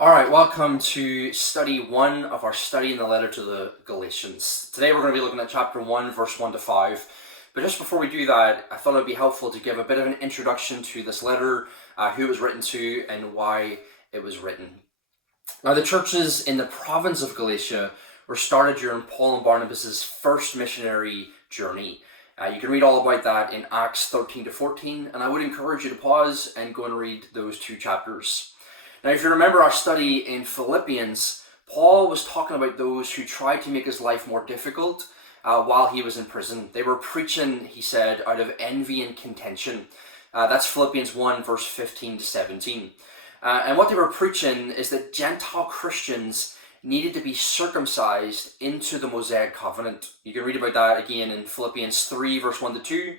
Alright, welcome to study 1 of our study in the letter to the Galatians. Today we're going to be looking at chapter 1, verse 1 to 5. But just before we do that, I thought it would be helpful to give a bit of an introduction to this letter, who it was written to, and why it was written. Now, the churches in the province of Galatia were started during Paul and Barnabas' first missionary journey. You can read all about that in Acts 13 to 14, and I would encourage you to pause and go and read those two chapters. Now, if you remember our study in Philippians, Paul was talking about those who tried to make his life more difficult while he was in prison. They were preaching, he said, out of envy and contention. That's Philippians 1, verse 15 to 17. And what they were preaching is that Gentile Christians needed to be circumcised into the Mosaic Covenant. You can read about that again in Philippians 3, verse 1 to 2,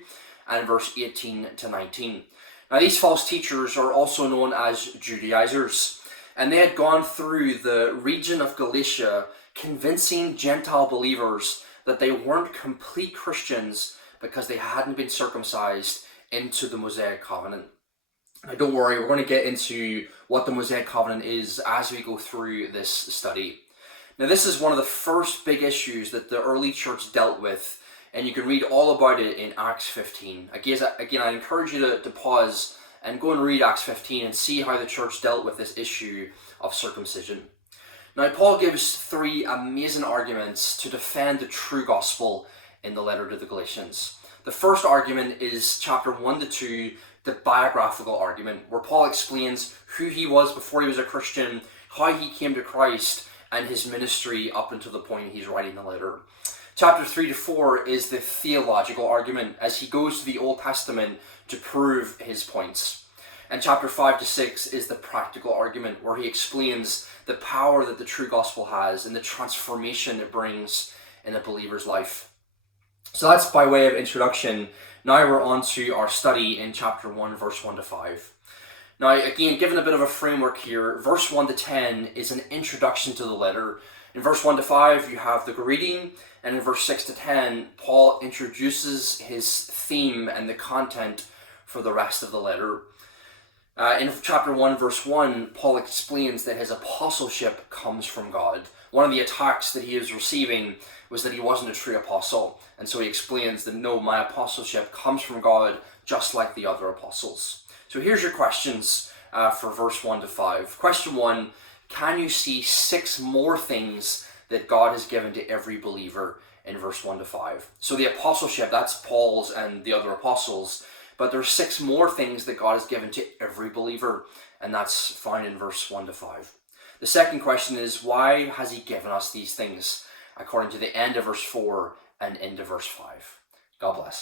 and verse 18 to 19. Now, these false teachers are also known as Judaizers, and they had gone through the region of Galatia convincing Gentile believers that they weren't complete Christians because they hadn't been circumcised into the Mosaic Covenant. Now, don't worry, we're going to get into what the Mosaic Covenant is as we go through this study. Now, this is one of the first big issues that the early church dealt with, and you can read all about it in Acts 15. Again, I encourage you to pause and go and read Acts 15 and see how the church dealt with this issue of circumcision. Now, Paul gives three amazing arguments to defend the true gospel in the letter to the Galatians. The first argument is chapter 1 to 2, the biographical argument, where Paul explains who he was before he was a Christian, how he came to Christ, and his ministry up until the point he's writing the letter. Chapter 3 to 4 is the theological argument, as he goes to the Old Testament to prove his points. And chapter 5 to 6 is the practical argument, where he explains the power that the true gospel has and the transformation it brings in a believer's life. So that's by way of introduction. Now we're on to our study in chapter 1, verse 1 to 5. Now, again, given a bit of a framework here, verse 1 to 10 is an introduction to the letter. In verse 1 to 5, you have the greeting, and in verse 6 to 10, Paul introduces his theme and the content for the rest of the letter. In chapter 1, verse 1, Paul explains that his apostleship comes from God. One of the attacks that he is receiving was that he wasn't a true apostle, and so he explains that no, my apostleship comes from God just like the other apostles. So here's your questions for verse 1 to 5. Question 1, can you see 6 more things that God has given to every believer in verse 1 to 5? So the apostleship, that's Paul's and the other apostles, but there's 6 more things that God has given to every believer, and that's found in verse 1 to 5. The second question is, why has he given us these things? According to the end of verse 4 and into verse 5. God bless.